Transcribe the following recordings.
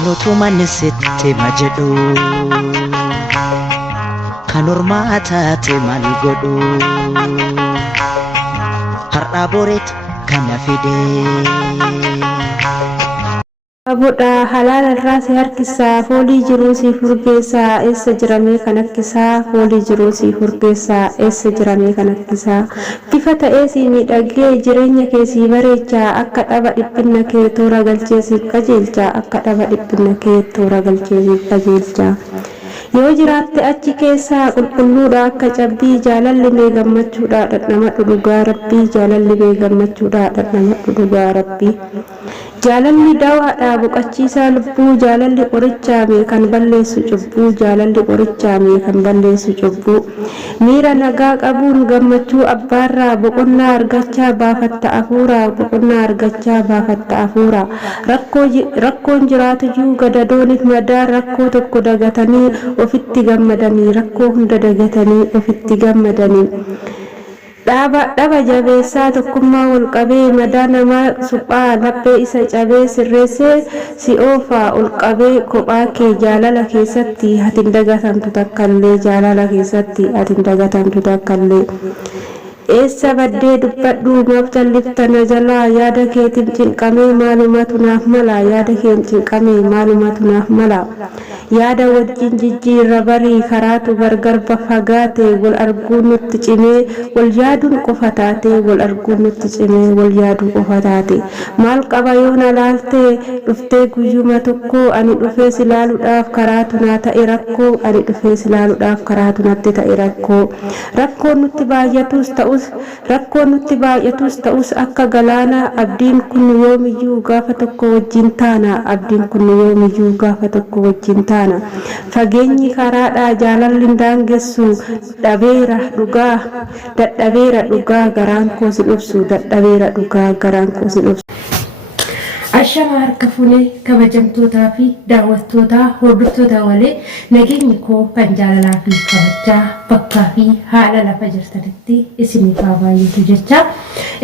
Kanutu manisitti majedhu kan ormaa taate maal godhu har'a boreet kana fide Abuudha halaala irraa si harkisaa foolii jiruu si furgeessaa eessa jiramee kan akkisaa foolii jiruu si furgeessaa eessa jiramee kan akkisaa bifa ta'ee si miidhagee jireenya kee si bareechaa akka dhaba dhiphina kee toora galchee si qajeelchaa akka dhaba dhiphina kee toora galchee si qajeelchaa yoo jiraatte achi keessaa qulqulluudha akka cabbii jaalalli mee gammachuudha dhadhamadhu dhugaa rabbii jaalalli mee gammachuudha dhadhamadhu dhugaa rabbii jaalalli dawaadha boqachiisaa lubbuu jaalalli qorichaa mee kan balleessu cubbuu jaalalli qorichaa mee kan balleessu cubbuu miira nagaa qabuun gammachuu abbaarraa boqonnaa argachaa baafatta afuuraa boqonnaa argachaa baafatta afuuraa rakkoon jiraatu juu gadadoonif madaa rakkoo tokko dagatanii ofitti gammadanii rakkoo hunda dagatanii ofitti gammadanii dhaba jabeessaa tokkummaa wal qabee madaa namaa suphaa laphee isa cabee sirreessee si oofaa ol qabee kophaa kee jaalala keessatti hatin dagatamtu takkallee jaalala keessatti hatin dagatamtu takkallee eessa baddee dubbadhu maaf calliftana jalaa yaada keetiin cinqamee maalumatu naaf mala yaada keen cinqamee maalumatu naaf mala yaada wajjin jijjiirra barii karaatu gargar fagaate wal arguun nutti cimee wal yaaduun qofa taate wal arguun nutti cimee wal yaaduu qofa taate maal qaba yoo na laaltee dhuftee guyyuma tokko ani dhufee si laaluudhaaf karaatu naa ta'e rakkoo ani dhufee si laaluudhaaf karaatu natti ta'e rakkoo rakkoon nutti baay'atus ta'us rakkoon nutti baay'atus ta'us akka galaana abdiin kun yoomiyyuu gaafa tokko wajjin taana abdiin kun yoomiyyuu gaafa tokko wajjin taana fageenyi karaadhaa jaalalli daangessu dhabeera dhugaa dadhabeera dhugaa garaan koo si dhubsu dadhabeera dhugaa garaan koo si dhubsu Ashama harka fuunee kabajamtootaa fi daawwattootaa hordoftoota walee nageenyi koo kan jaalalaa fi kabajaa bakkaa fi haala lafa jirtanitti isiniif haa baay'atu jecha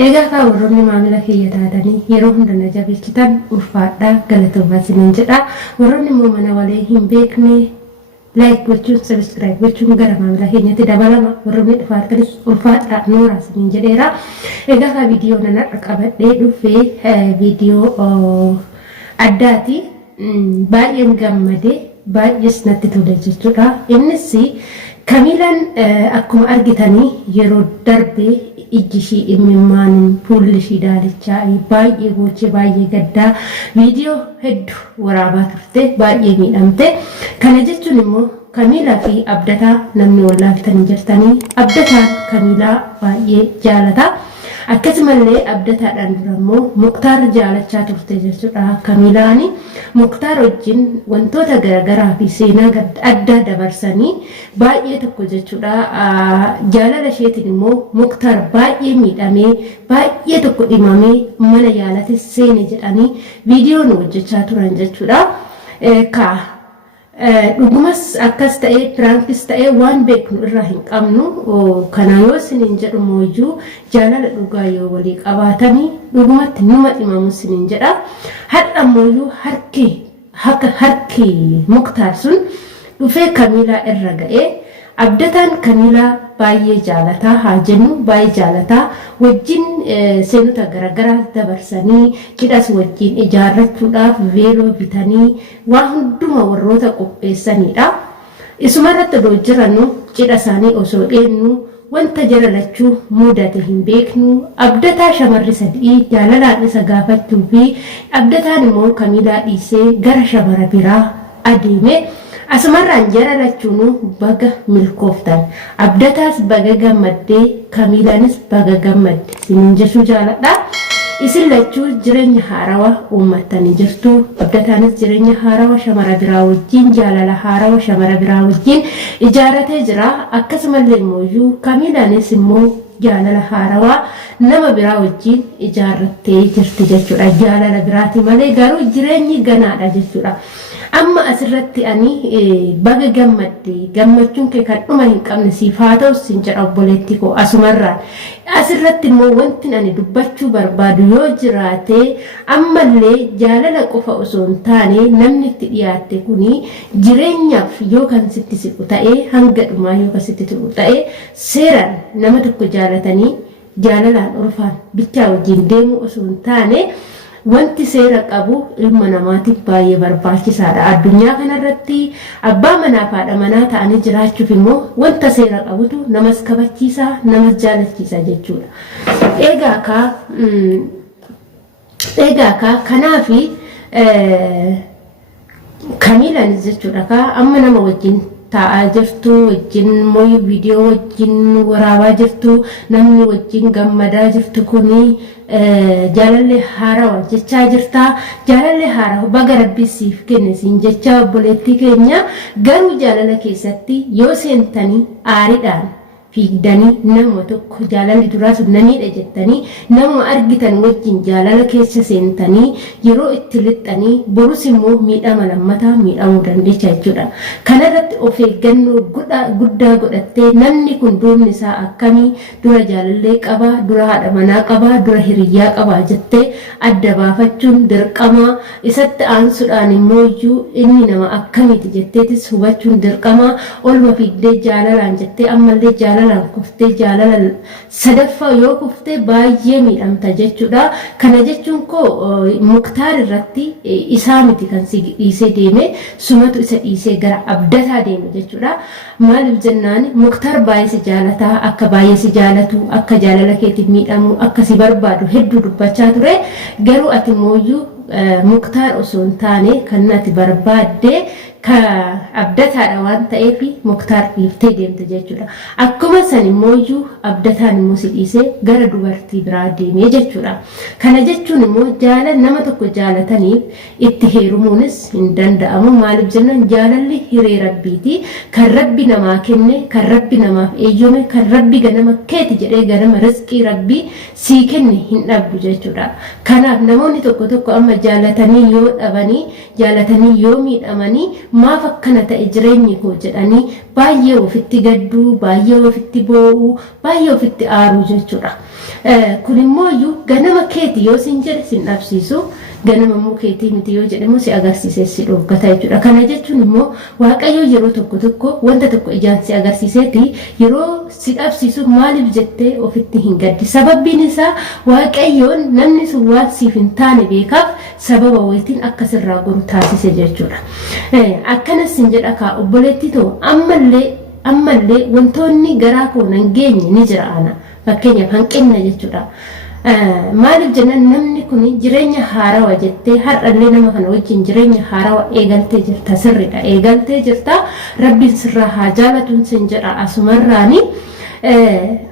egaa kaa warroonni maamila kiyya taatanii yeroo hunda na jabeessitan ulfaadhaa galatoomaa isiniin jedha warroonni immoo mana walee hin beekne like gochuun subscribe gochuun gara maamila keenyatti dabalama warroonni dhufaatanis ulfaadhaa nooraa isiniin jedheera egaa kaa viidiyoo nana qabadhee dhufee viidiyoo addaati baay'een gammadee baay'ees natti tole jechuudha innis Kamilaan akkuma argitanii yeroo darbee ijji ishii imimmaan fuulli ishii daalachaa baay'ee gochee baay'ee gaddaa viidiyoo hedduu waraabaa turte baay'ee miidhamte kana jechuun immoo Kamilaa fi Abdataa namni wallaaltanii jirtanii Abdataan Kamilaa baay'ee jaalata akkasumallee Abdataadhaan dura immoo Muktaar jaalachaa turte jechuudha Kamilaani Muktaar wajjin wantoota garaagaraa fi seenaa adda dabarsanii baay'ee tokko jechuudha jaalala isheetiin immoo Muktaar baay'ee miidhamee baay'ee tokko dhimamee mana yaalatti seene jedhanii viidiyoon hojjechaa turan jechuudha ka dhugumas akkas ta'ee pirankis ta'ee waan beeknu irraa hin qabnu kana yoo isiniin jedhu mooyyuu jaalala dhugaa yoo walii qabaatanii dhugumatti numa dhimamu isiniin jedha hadha mooyyuu harki Muktaar sun dhufee Kamilaa irra ga'ee Abdataan Kamilaa baay'ee jaalataa haa jennu baay'ee jaalataa wajjin seenota garaagaraa dabarsanii cidhas wajjin ijaarrachuudhaaf veeloo bitanii waan hunduma warroota qopheessanidha isumarratti doo jirannu cidha isaanii osoo dheennu wanta jalalachuu mudate hin beeknu Abdataa shamarri sadii jaalalaan isa gaafachuu fi Abdataan immoo Kamilaa dhiisee gara shamara biraa adeeme Asumarraan jaralachuunu baga milkooftan Abdataas baga gammaddee Kamilaanis baga gammadde isiniin jechuu jaaladha isin lachuu jireenya haarawaa uummattanii jirtu Abdataanis jireenya haarawaa shamara biraa wajjin jaalala haarawaa shamara biraa wajjin ijaarratee jira akkasumallee immoo Kamilaanis immoo jaalala haarawaa nama biraa wajjin ijaarrattee jirti jechuudha jaalala biraati malee garuu jireenyi ganaadha jechuudha amma asirratti ani baga gammadde gammachuun kee kan dhuma hin qabne siif haa ta'u sin jedha obboleetti koo asumarraa asirratti immoo wanti ani dubbachuu barbaadu yoo jiraate ammallee jaalala qofa osoo hin taane namni itti dhiyaatte kuni jireenyaaf yoo kan sitti siqu ta'ee hanga dhumaa yoo kan sitti siqu ta'ee seeraan nama tokko jaalatanii jaalalaan orfaan bichaa wajjin deemuu osoo hin taane wanti seera qabu ilma namaatiif baay'ee barbaachisaadha. Addunyaa kanarratti abbaa manaa fi haadha manaa ta'anii jiraachuuf immoo wanta seera qabutu namas kabachiisa, namas jaalachiisa jechuudha. Egaa kanaafi Kamiilaanis jechuudha amma nama wajjin ta'aa jirtu wajjin mooyii viidiyoo wajjin waraabaa jirtu namni wajjin gammadaa jirtu kuni jaalallee haarawaa jechaa jirta. Jaalallee haarawaa baga rabbi siif kenne siin jechaa obboleettii keenya garuu jaalala keessatti yoo seentanii aariidhaan fiigdanii nama tokko jaalalli duraa sun namiidha jettanii nama argitan wajjin jaalala keessa seentanii yeroo itti lixxanii borus immoo miidhama lammataa miidhamuu dandeecha jechuudha. Kanarratti of eeggannoo guddaa godhattee namni kun duubni isaa akkamii dura jaalallee qaba, dura haadha manaa qaba, dura hiriyyaa qaba jettee adda baafachuun dirqama. Isatti aansuudhaan immoo inni nama akkamiiti jetteetis hubachuun dirqama. Olma fiigdee jaalalaan jettee ammallee jaalala kuftee jaalala sadaffaa yoo kuftee baay'ee miidhamta jechuudha. Kana jechuun koo Muktaar irratti isaa miti kan si dhiisee deeme sumatu isa dhiisee gara abdataa deeme jechuudha. Maaliif jennaan Muktaar baay'ee si jaalataa akka baay'ee si jaalatu akka jaalala keetiif miidhamu akka si barbaadu hedduu dubbachaa ture. Garuu ati mooyyuu Muktaar osoo hin taane kan ati barbaadde ka abdataadha waan ta'eef Muktaar dhiiftee deemte jechuudha. Akkuma san immoo abdataan immoo si dhiisee gara dubartii biraa deemee jechuudha. Kana jechuun immoo jaalala nama tokko jaalataniif itti heerumuunis hin danda'amu. Maaliif jennaan jaalalli hiree rabbiiti. Kan rabbi namaa kenne, kan rabbi namaaf eeyyame, kan rabbi ganama keeti jedhee ganama rizqii rabbii sii kenne hin dhabdu jechuudha. Kanaaf namoonni tokko amma jaalatanii yoo dhabanii, jaalatanii yoo miidhamanii maaf akkana ta'e jireenyi koo jedhanii baay'ee ofitti gadduu, baay'ee ofitti boo'uu, baay'ee ofitti aaruu jechuudha. Kun immoo ganama keeti yoo sin jedhe sin dhabsiisu, ganama immoo keetii miti yoo jedhamu si agarsiisee si dhoggata jechuudha. Kana jechuun immoo Waaqayyo yeroo tokko wanta tokko ijaan si agarsiiseeti yeroo si dhabsiisu maaliif jettee ofitti hin gaddi. Sababbiin isaa Waaqayyoon namni sun waan siif hin taane beekaaf sababa wayitiin akkasirraa goru taasise jechuudha. Akkanas sin jedha kaa obboleettii ta'u ammallee wantoonni garaa koo nan geenye ni jira ana. Fakkeenyaaf hanqinna jechuudha. Maaliif jennaan namni kun jireenya haarawaa jettee har'allee nama kana wajjin jireenya haarawaa eegaltee jirta sirriidha. Eegaltee jirta rabbiin sirraa haa jaalatuun sin jedha asumarraani.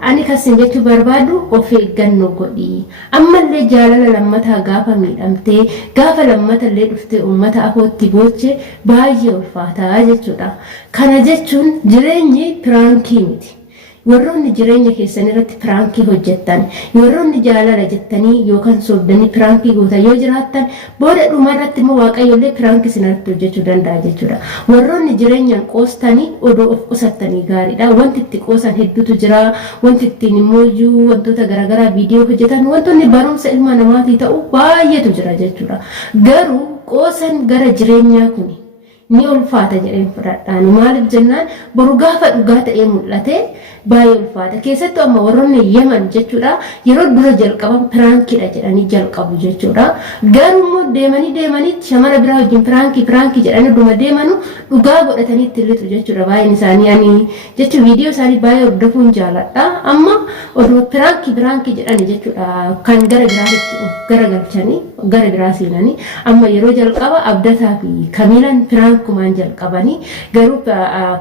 Ani kasin jechuu barbaadu of eeggannoo godhi. Ammallee jaalala lammataa gaafa miidhamtee gaafa lammatallee dhuftee uummata afootti booche baay'ee ulfaataa jechuudha. Kana jechuun jireenyi piraankii miti. Warroonni jireenya keessan irratti piraankii hojjettan, warroonni jaalala jettanii yookaan soobdanii piraankii gootan yoo jiraattan booda dhumarratti immoo Waaqayyollee piraankii sinarratti hojjechuu danda'a jechuudha. Warroonni jireenyaan qoostanii odoo of qusattanii gaariidha. Wanti itti qoosan hedduutu jira. Wanti ittiin immoo wantoota garaagaraa viidiyoo hojjetan wantoonni barumsa ilma namaatii ta'u baay'eetu jira jechuudha. Garuu qoosan gara jireenyaa kuni ni ulfaata jedheen fudhadhaan. Maaliif jennaan boru gaafa dhugaa ta'ee mul'ate baay'ee ulfaata. Keessattuu amma warroonni Yemen jechuudha yeroo dura jalqaban piraankiidha jedhanii jalqabu jechuudha. Garuu immoo deemanii shamara biraa wajjin pirankii jedhanii dhuma deemanu dhugaa godhatanii itti lixu jechuudha. Baay'een isaanii ani jechuun viidiyoo isaanii baay'ee hordofuun jaaladha. Amma oduu pirankii jedhani jechuudha kan gara biraatti garagalchanii gara biraa seenanii amma yeroo jalqaba abdataa fi Kamiilaan piraankumaan jalqabanii garuu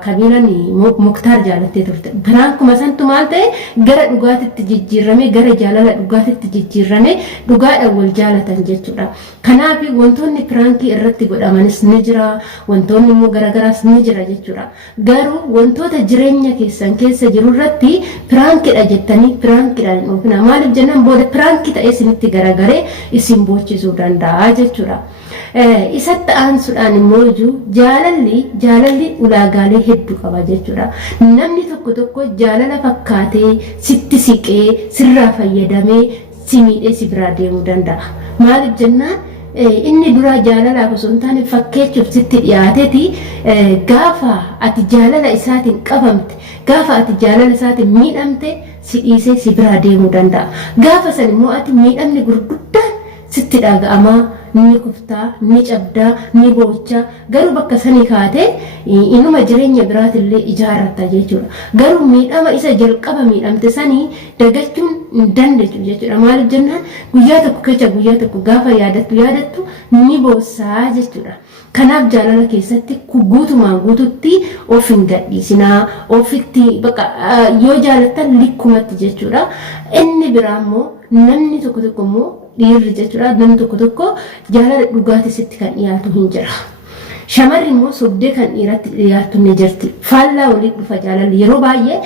Kamiilaan Muktaar jaalattee turte. Akkuma santu maal ta'e gara dhugaatitti jijjiirame gara jaalala dhugaatitti jijjiirame dhugaadhaan wal jaalatan jechuudha. Kanaaf wantoonni piraankii irratti godhamanis ni jira, wantoonni immoo garagaraas ni jira jechuudha. Garuu wantoota jireenya keessan keessa jiru irratti piraankiidha jettanii piraankiidhaan hin oofina. Maaliif jennaan booda piraankii ta'ee isinitti garagaree isin boochisuu danda'a jechuudha. isatti aansuudhaan immoo jaalalli ulaagaalee hedduu qaba jechuudha. Namni tokko jaalala fakkaatee sitti siqee sirraa fayyadamee si miidhee si biraa deemuu danda'a. Maaliif jennaan inni dura jaalala osoo hin taane fakkeechuuf sitti dhiyaateeti gaafa ati jaalala isaatiin qabamte gaafa ati jaalala isaatiin miidhamte si dhiisee si biraa deemuu danda'a. Gaafa san immoo ati miidhamni gurguddaan sitti dhaga'amaa ni kuftaa ni cabdaa ni boochaa garuu bakka sanii kaatee inuma jireenya biraatillee ijaarratta jechuudha. Garuu miidhama isa jalqaba miidhamte sanii dagachuun hin dandeessu jechuudha. Maaliif jennaan guyyaa tokko gaafa yaadattu ni boossaa jechuudha. Kanaaf jaalala keessatti guutumaan guututti of hin gadhiisinaa ofitti bakka yoo jaalattan likkumatti jechuudha. Inni biraa immoo namni tokko immoo dhiirri jechuudha. Namni tokko jaalala dhugaatiisitti kan dhiyaatu hin jira. Shamarri immoo sobdee kan dhiiratti dhiyaatu ni jirti. Faallaa waliin dhufa jaalalli yeroo baay'ee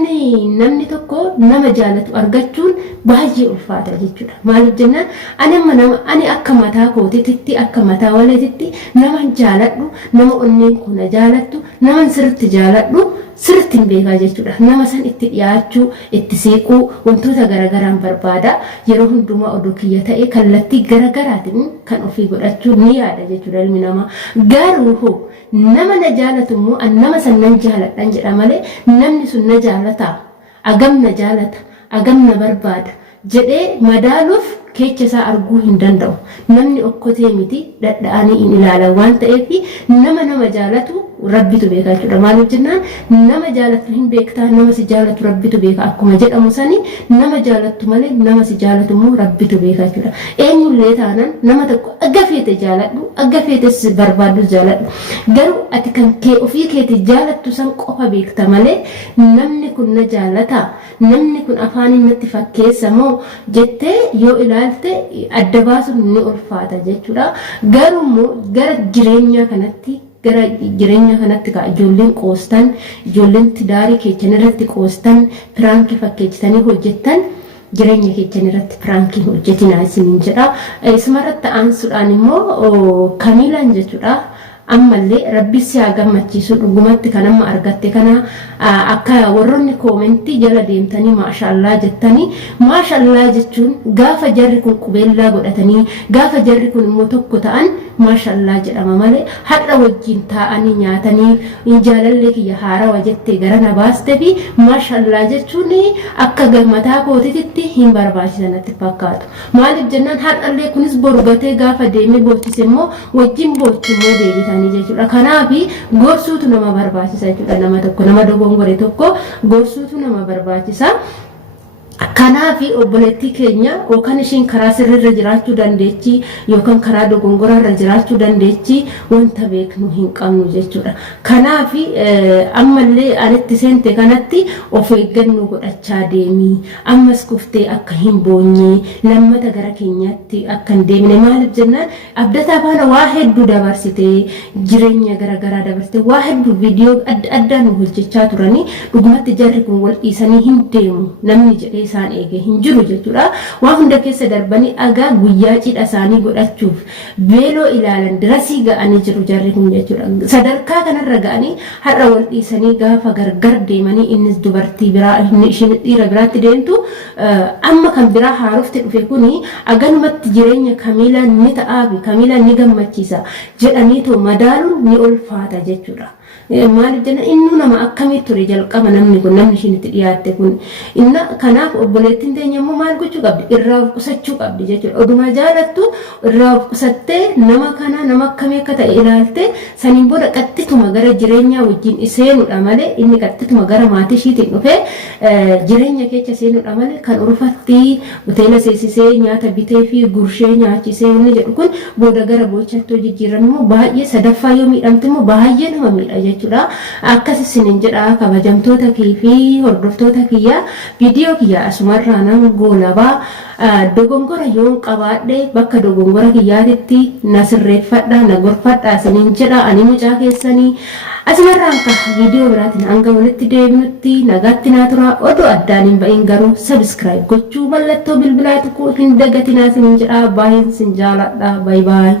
namni tokko nama jaalatu argachuun baay'ee ulfaata jechuudha. Maaliif jennaan ani akka mataa kootiitti akka mataa waleetitti nama jaaladhu nama onneen kun jaalattu nama sirriitti jaaladhu sirriitti hin beekaa jechuudha. Nama san itti dhiyaachuu itti seequu wantoota garagaraan barbaada. Yeroo hundumaa oduu kiyya ta'e kallattii garagaraatiin kan ofii godhachuu ni yaada jechuudha ilmi namaa. Garuu nama na jaalatu immoo nama san nan jaaladhan jedha malee namni sun na jaalataa agam na jaalata agam na barbaada jedhee madaaluuf keecha isaa arguu hin danda'u. Namni okkotee miti dhadha'anii hin ilaalan waan ta'eef nama jaalatu rabbitu beeka jechuudha. Maaliif jennaan nama jaalatu hin beektaa nama si jaalatu rabbitu beeka akkuma jedhamu sani nama jaalatu malee nama si jaalatu immoo rabbitu beeka jechuudha. Eenyullee taanaan nama tokko akka feete jaaladhu akka feete barbaadu jaaladhu garuu ati kan kee ofii keeti jaalattu san qofa beekta malee namni kun na jaalataa namni kun afaaniin natti fakkeessa moo jettee yoo ilaalte adda baasuun ni ulfaata jechuudha. Garuu gara jireenya kanatti ka ijoolleen qoostan ijoolleen tidaarii keechan irratti qoostan piraankii fakkeessitanii hojjettan jireenya keechan irratti piraankii hojjetinaa isiniin jedha. Isumarratti aansuudhaan immoo Kamiilaan jechuudha. Ammallee rabbi si haa gammachiisu dhugumatti kan amma argatte kana akka warroonni koomentii jala deemtanii maashaallah jettanii maashaallah jechuun gaafa jarri kun qubeellaa godhatanii gaafa jarri kun immoo tokko ta'an maashaallah jedhama malee har'a wajjin taa'anii nyaatanii jaalallee kiyya haarawa jettee gara na baaste fi maashaallah jechuun akka gammataa kootitti hin barbaachisanatti fakkaatu. Maaliif jennaan har'allee kunis borgatee gaafa deemee boochise immoo wajjin boochummoo deebitanii jechuudha. Kanaafi gorsuutu nama barbaachisa jechuudha. Nama tokko nama dogongore tokko gorsuutu nama barbaachisa. Kanaafi obboleettii keenya yookaan ishiin karaa sirriirra jiraachuu dandeechi yookaan karaa dogongorarra jiraachuu dandeechi wanta beeknu hin qabnu jechuudha. Kanaafi ammallee anitti seente kanatti of eeggannoo godhachaa deemii ammas kuftee akka hin boonye lammata gara keenyaatti akka hin deemne. Maaliif jennaan abdataa faana waa hedduu dabarsitee jireenya garagaraa dabarsitee waa hedduu viidiyoo adda nu hojjechaa turanii dhugumatti jarri kun wal dhiisanii hin deemu namni jedhee isaan eege hin jiru jechuudha. Waa hunda keessa darbanii agaa guyyaa cidha isaanii godhachuuf beeloo ilaalan dirasii ga'anii jiru jarri kun jechuudha. Sadarkaa kanarra ga'anii har'a wal dhiisanii gaafa gargar deemanii innis dubartii biraa ishiin dhiira biraatti deemtu amma kan biraa haarofte dhufe kuni aganumatti jireenya Kamiilaan ni ta'aafi Kamiilaan ni gammachiisa jedhaniitoo madaaluun ni ulfaata jechuudha. Maaliif jennaan inni nama akkamitti ture jalqaba namni kun namni ishiin itti dhiyaatte kun inna kanaaf obboleettiin teenya immoo maal gochuu qabdi irraa of qusachuu qabdi jechuudha. Oduma jaalattu irraa of qusattee nama kana nama akkamii akka ta'e ilaalte saniin booda qaxxituma gara jireenyaa wajjin seenuudha malee inni qaxxituma gara maatii ishiitiin dhufee jireenya keessa seenuudha malee kan urfatti hoteela seesisee nyaata bitee fi gurshee nyaachisee inni jedhu kun booda gara boochattoo jijjiiran immoo baay'ee sadaffaa yoo miidhamte immoo baay'ee nama miidha jechuudha. Akkasii isiniin jedha kabajamtoota kee fi hordoftoota kiyya viidiyoo kiyya asumarraa nan goolabaa dogongora yoon qabaadhe bakka dogongora kiyyaatitti na sirreeffadha na gorfadha isiniin jedha ani mucaa keessanii asumarraan ka viidiyoo biraatiin hanga walitti deebinutti nagaatti naa tura oduu addaan hin ba'in garuu subscribe gochuu mallattoo bilbilaa xiqqoo hin dagatinaa isiniin jedha baay'een sin jaaladha bye bye.